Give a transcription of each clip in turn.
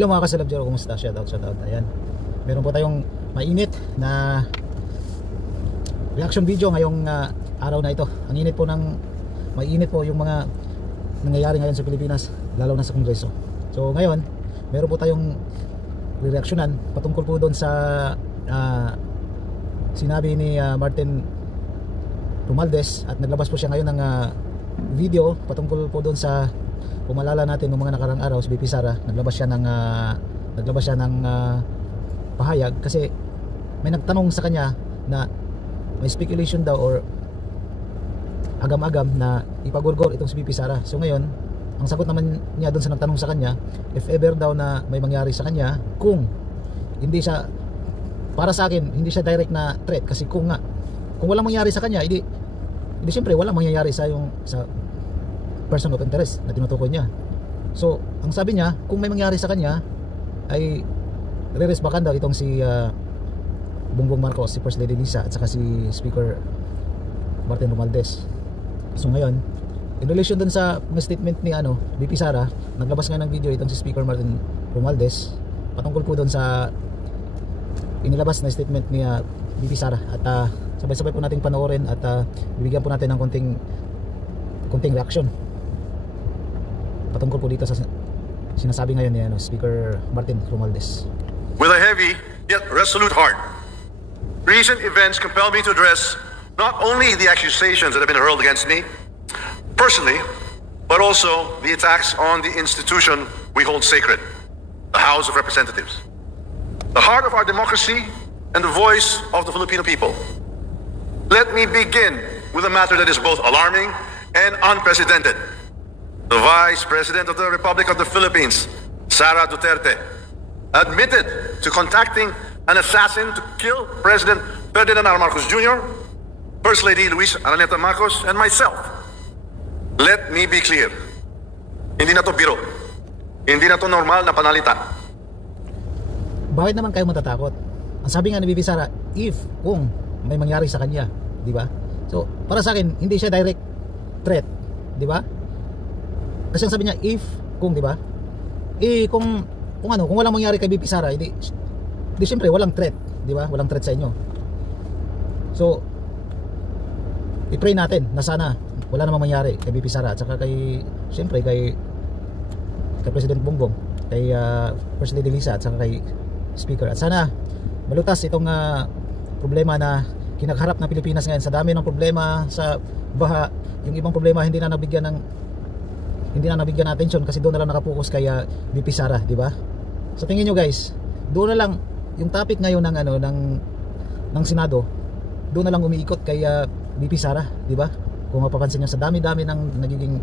Hello mga kasalabjero, kumusta? Shoutout. Ayan. Meron po tayong mainit na reaction video ngayong araw na ito. Ang init po mainit po yung mga nangyayari ngayon sa Pilipinas, lalo na sa Kongreso. So ngayon, meron po tayong reaksyonan patungkol po doon sa sinabi ni Martin Romualdez, at naglabas po siya ngayon ng video patungkol po doon sa, kung malala natin noong mga nakarang araw, si BP Sara, naglabas siya ng pahayag kasi may nagtanong sa kanya na may speculation daw or agam-agam na ipagurgor itong si BP Sara. So ngayon, ang sagot naman niya doon sa nagtanong sa kanya, if ever daw na may mangyari sa kanya, kung hindi siya, para sa akin hindi siya direct na threat, kasi kung walang mangyari sa kanya, hindi siyempre walang mangyayari sa person of interest na tinutukoy niya. So ang sabi niya, kung may mangyari sa kanya ay re-resbakan daw itong si Bongbong Marcos, si First Lady Lisa, at saka si Speaker Martin Romualdez. So ngayon, in relation dun sa mga statement ni BP Sara, naglabas nga ng video itong si Speaker Martin Romualdez patungkol po dun sa inilabas na statement ni BP Sara, at sabay-sabay po nating panoorin at bibigyan po natin ng konting reaction patungkol po dito sa sinasabi ngayon ni Speaker Martin Romualdez. With a heavy yet resolute heart, recent events compel me to address not only the accusations that have been hurled against me personally, but also the attacks on the institution we hold sacred, the House of Representatives, the heart of our democracy and the voice of the Filipino people. Let me begin with a matter that is both alarming and unprecedented. The Vice President of the Republic of the Philippines, Sara Duterte, admitted to contacting an assassin to kill President Ferdinand R. Marcos Jr., First Lady Luis Araneta Marcos, and myself. Let me be clear. Hindi na to biro. Hindi na to normal na panalita. Bakit naman kayo matatakot? Ang sabi nga ni BP Sara, kung may mangyari sa kanya, di ba? So, para sa akin, hindi siya direct threat, di ba? Kasi ang sabi niya, kung, di ba? Kung walang mangyari kay BP Sara, hindi siyempre walang threat, di ba? Walang threat sa inyo. So, i-pray natin na sana wala namang mangyari kay BP Sara, at saka siyempre kay President Bongbong, kay First Lady Lisa, at saka kay Speaker. At sana malutas itong problema na kinakaharap ng Pilipinas ngayon. Sa dami ng problema sa baha, yung ibang problema hindi na nabigyan ng atensyon kasi doon na lang nakapokus kay BP Sara, di ba? So tingin nyo guys, doon na lang yung topic ngayon ng Senado, doon na lang umiikot kay BP Sara, di ba? Kung mapapansin nyo, sa dami-dami ng nagiging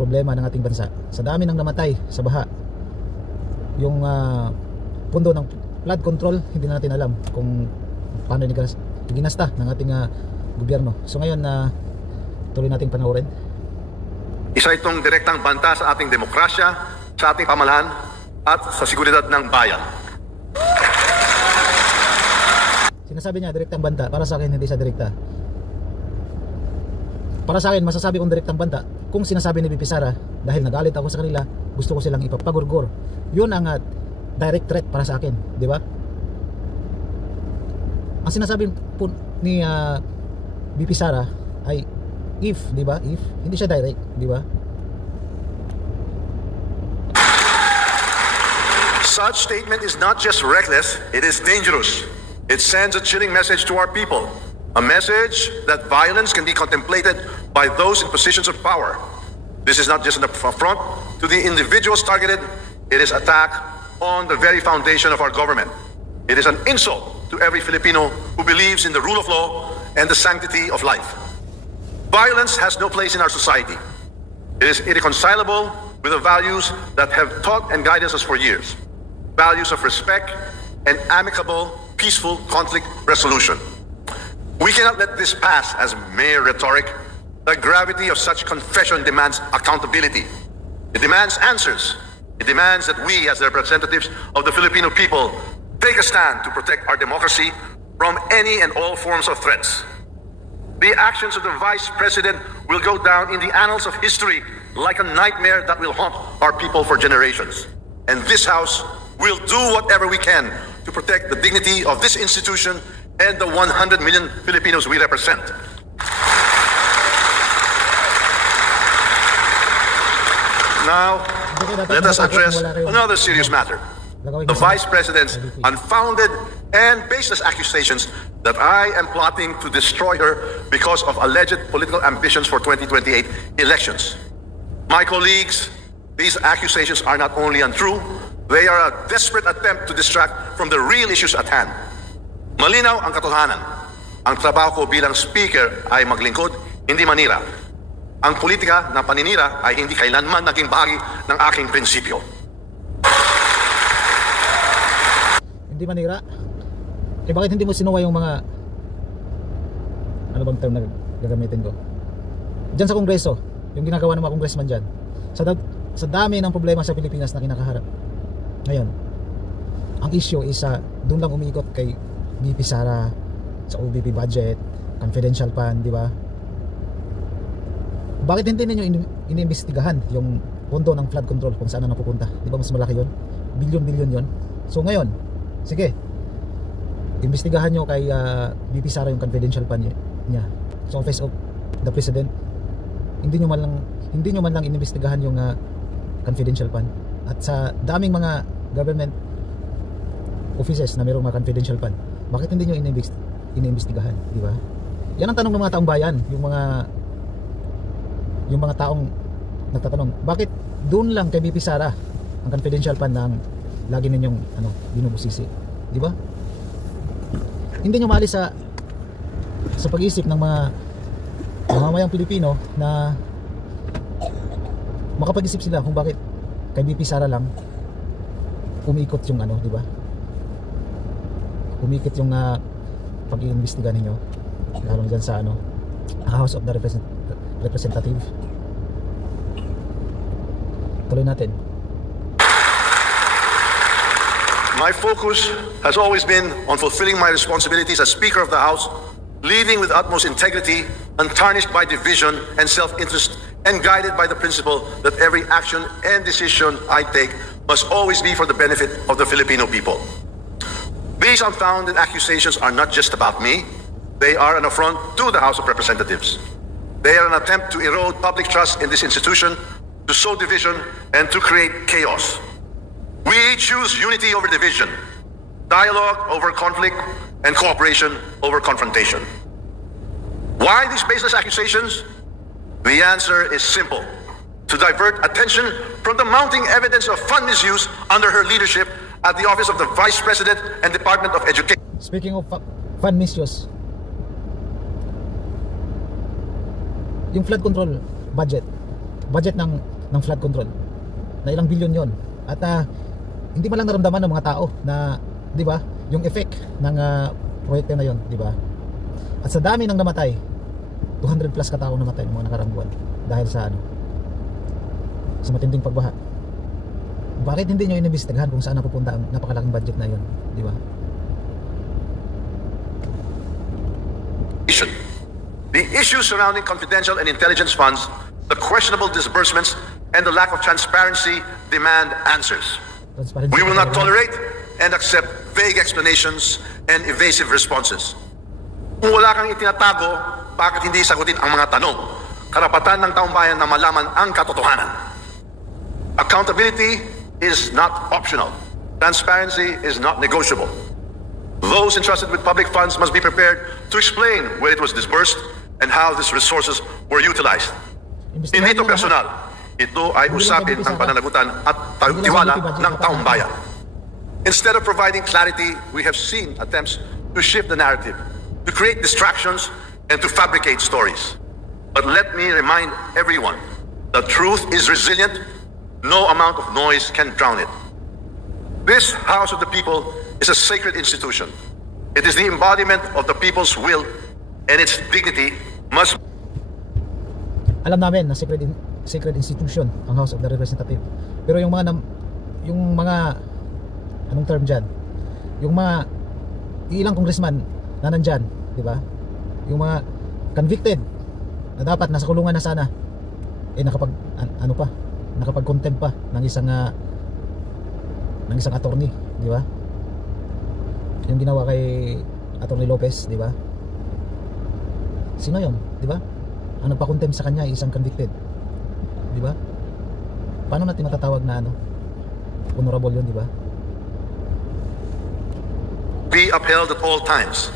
problema ng ating bansa, sa dami ng namatay sa baha, yung pundo ng flood control, hindi na natin alam kung paano ginasta ng ating gobyerno. So ngayon, tuloy nating panoorin. Isa itong direktang banta sa ating demokrasya, sa ating pamahalaan, at sa seguridad ng bayan. Sinasabi niya direktang banta, para sa akin hindi siya direkta. Para sa akin, masasabi kong direktang banta kung sinasabi ni BP Sara, dahil nagalit ako sa kanila, gusto ko silang ipapagurgor. Yun ang direct threat para sa akin, di ba? Ang sinasabi po ni BP Sara ay di ba? Hindi siya direct, di ba? Such statement is not just reckless, it is dangerous. It sends a chilling message to our people. A message that violence can be contemplated by those in positions of power. This is not just an affront to the individuals targeted, it is attack on the very foundation of our government. It is an insult to every Filipino who believes in the rule of law and the sanctity of life. Violence has no place in our society. It is irreconcilable with the values that have taught and guided us for years. Values of respect and amicable, peaceful conflict resolution. We cannot let this pass as mere rhetoric. The gravity of such confession demands accountability. It demands answers. It demands that we, as the representatives of the Filipino people, take a stand to protect our democracy from any and all forms of threats. The actions of the Vice President will go down in the annals of history like a nightmare that will haunt our people for generations. And this House we'll do whatever we can to protect the dignity of this institution and the 100 million Filipinos we represent. Now, let us address another serious matter. The Vice President's unfounded and baseless accusations that I am plotting to destroy her because of alleged political ambitions for 2028 elections. My colleagues, these accusations are not only untrue, they are a desperate attempt to distract from the real issues at hand. Malinaw ang katotohanan. Ang trabaho ko bilang speaker ay maglingkod, hindi manira. Ang politika na paninira ay hindi kailanman naging bahagi ng aking prinsipyo. Hindi manira? Eh bakit hindi mo sinuwa yung mga ano bang term na gagamitin ko? Diyan sa Kongreso, yung ginagawa ng mga congressman dyan. Sa dami ng problema sa Pilipinas na kinakaharap. Ngayon, ang issue is doon lang umiikot kay VP Sara sa OBP budget, confidential fund, di ba? Bakit hindi ninyo iniimbestigahan yung pondo ng flood control kung saan na napupunta? Di ba mas malaki yun? Bilyon-bilyon yun. So ngayon, sige, imbestigahan nyo kay VP Sara yung confidential fund niya sa Office of the President. Hindi nyo man lang inimbestigahan yung confidential fund. At sa daming mga government offices na mayroong mga confidential fund, bakit hindi nyo iniimbestigahan? Di ba? Yan ang tanong ng mga taong bayan, yung mga taong nagtatanong, bakit doon lang kay VP Sara ang confidential fund na lagi ninyong binubusisi, di ba? Hindi nyo maalis sa pag-iisip ng mga mamamayang Pilipino na makapag-isip sila kung bakit kay VP Sara lang umiikot yung di ba? Umiikot yung pag-iimbestiga ninyo, lalo dyan sa House of the Representative. Tuloy natin. My focus has always been on fulfilling my responsibilities as Speaker of the House, leading with utmost integrity, untarnished by division and self-interest, and guided by the principle that every action and decision I take must always be for the benefit of the Filipino people. These unfounded accusations are not just about me. They are an affront to the House of Representatives. They are an attempt to erode public trust in this institution, to sow division, and to create chaos. We choose unity over division, dialogue over conflict, and cooperation over confrontation. Why these baseless accusations? The answer is simple: to divert attention from the mounting evidence of fund misuse under her leadership at the Office of the Vice President and Department of Education. Speaking of fund misuse, yung flood control budget ng flood control na ilang bilyon yon, at hindi man lang naramdaman ng mga tao na, di ba, yung effect ng proyekto na yon, di ba? At sa dami ng namatay, 200 plus katao namatay ng mga nakarang buwan dahil sa sa matinding pagbaha. Bakit hindi nyo inimbestigahan kung saan napupunta ang napakalaking budget na yon, di ba? The issues surrounding confidential and intelligence funds, the questionable disbursements, and the lack of transparency demand answers. We will not tolerate and accept vague explanations and evasive responses. Kung wala kang itinatago, bakit hindi sagutin ang mga tanong? Karapatan ng taong bayan na malaman ang katotohanan. Accountability is not optional. Transparency is not negotiable. Those entrusted with public funds must be prepared to explain where it was disbursed and how these resources were utilized. Hindi ito personal. Ito ay usapin ng pananagutan at tiwala ng taong bayan. Instead of providing clarity, we have seen attempts to shift the narrative, to create distractions, and to fabricate stories. But let me remind everyone, the truth is resilient. No amount of noise can drown it. This House of the People is a sacred institution. It is the embodiment of the people's will, and its dignity must... Alam namin na sacred institution ang House of the Representative, pero yung mga anong term dyan, yung mga ilang congressman na nandyan, di ba, yung mga convicted na dapat nasa kulungan na sana, nakapag-contempt pa ng isang ng isang attorney, di ba? Yung ginawa kay Attorney Lopez, di ba? Sino yun, di ba? Ang nagpa-contempt sa kanya ay isang convicted, di ba? Paano natin matatawag na honorable yun, di ba? Be upheld at all times.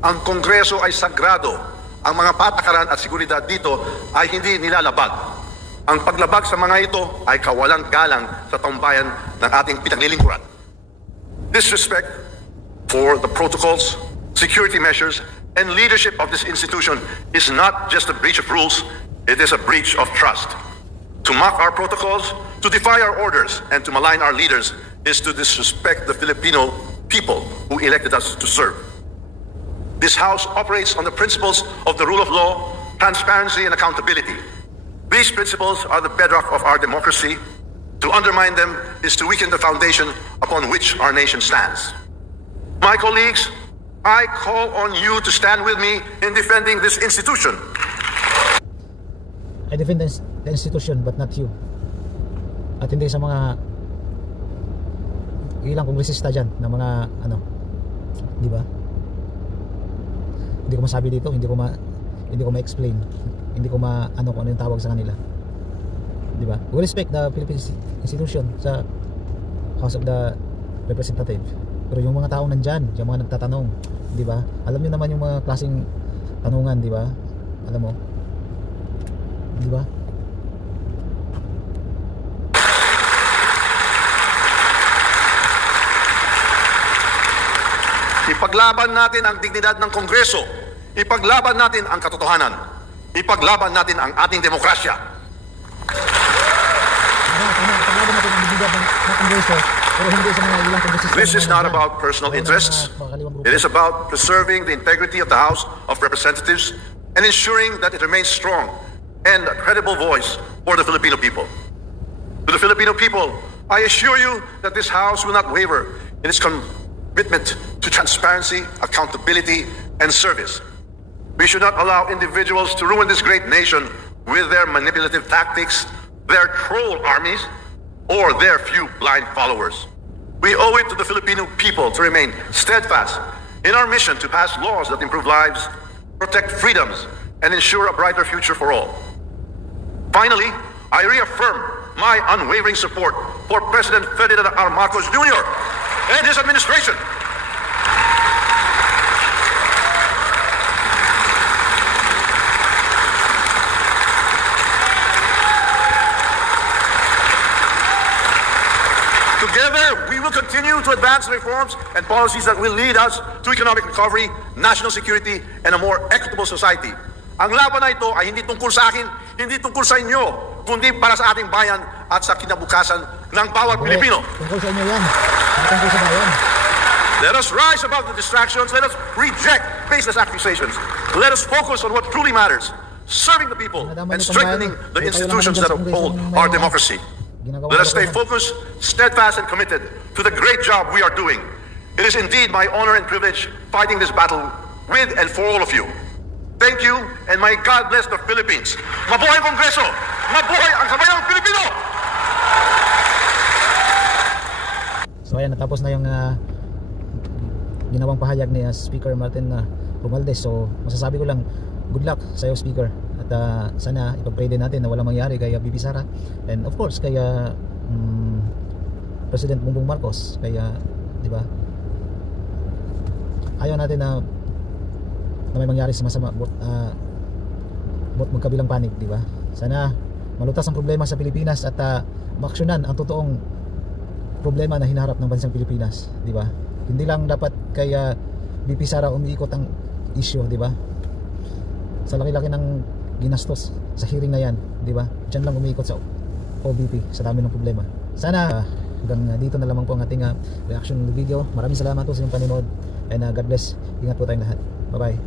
Ang Kongreso ay sagrado. Ang mga patakaran at seguridad dito ay hindi nilalabag. Ang paglabag sa mga ito ay kawalang galang sa taumbayan ng ating pinaglilingkuran. Disrespect for the protocols, security measures, and leadership of this institution is not just a breach of rules, it is a breach of trust. To mock our protocols, to defy our orders, and to malign our leaders is to disrespect the Filipino people who elected us to serve. This House operates on the principles of the rule of law, transparency, and accountability. These principles are the bedrock of our democracy. To undermine them is to weaken the foundation upon which our nation stands. My colleagues, I call on you to stand with me in defending this institution. I defend the institution but not you. At hindi sa mga ilang kongresista dyan na mga di ba? Hindi ko masabi dito, hindi ko ma-explain, hindi ko kung ano yung tawag sa kanila, di ba? We respect the Philippine institution sa House of the Representative, pero yung mga tao nandyan, yung mga nagtatanong, di ba? Alam niyo naman yung mga klaseng tanungan, di ba? Alam mo, di ba? Ipaglaban natin ang dignidad ng Kongreso. Ipaglaban natin ang katotohanan. Ipaglaban natin ang ating demokrasya. Ipaglaban natin ang dignidad ng Kongreso, pero hindi sa mga ilang kongresista. This is not about personal interests. It is about preserving the integrity of the House of Representatives and ensuring that it remains strong and a credible voice for the Filipino people. To the Filipino people, I assure you that this House will not waver in its commitment to transparency, accountability, and service. We should not allow individuals to ruin this great nation with their manipulative tactics, their troll armies, or their few blind followers. We owe it to the Filipino people to remain steadfast in our mission to pass laws that improve lives, protect freedoms, and ensure a brighter future for all. Finally, I reaffirm my unwavering support for President Ferdinand R. Marcos Jr. and his administration. Together, we will continue to advance reforms and policies that will lead us to economic recovery, national security, and a more equitable society. Ang laban na ito ay hindi tungkol sa akin, hindi tungkol sa inyo, kundi para sa ating bayan at sa kinabukasan ng bawat Pilipino. Tungkol sa inyo yan. Tungkol sa bayan. Let us rise above the distractions. Let us reject baseless accusations. Let us focus on what truly matters, serving the people and strengthening the institutions that uphold our democracy. Let us stay focused, steadfast, and committed to the great job we are doing. It is indeed my honor and privilege fighting this battle with and for all of you. Thank you, and may God bless the Philippines. Mabuhay ang Kongreso! Mabuhay ang Sambayang Pilipino! So ayan, natapos na yung ginawang pahayag ni Speaker Martin Romualdez. So masasabi ko lang, good luck sa iyo, Speaker. At sana ipag-pray din natin na walang mangyari kay BP Sara, and of course kay President Bongbong Marcos. Kaya, di ba, ayaw natin na may mangyari sa masama, but magkabilang panig, di ba? Sana malutas ang problema sa Pilipinas at maaksyonan ang totoong problema na hinaharap ng bansang Pilipinas, di ba? Hindi lang dapat kay BP Sara umiikot ang issue, di ba? Sa laki-laki ng ginastos sa hearing na yan, di ba? Diyan lang umiikot sa OBP sa dami ng problema. Sana hanggang dito na lamang po ang ating reaction video. Maraming salamat po sa inyong panonood, and God bless. Ingat po tayong lahat. Bye bye.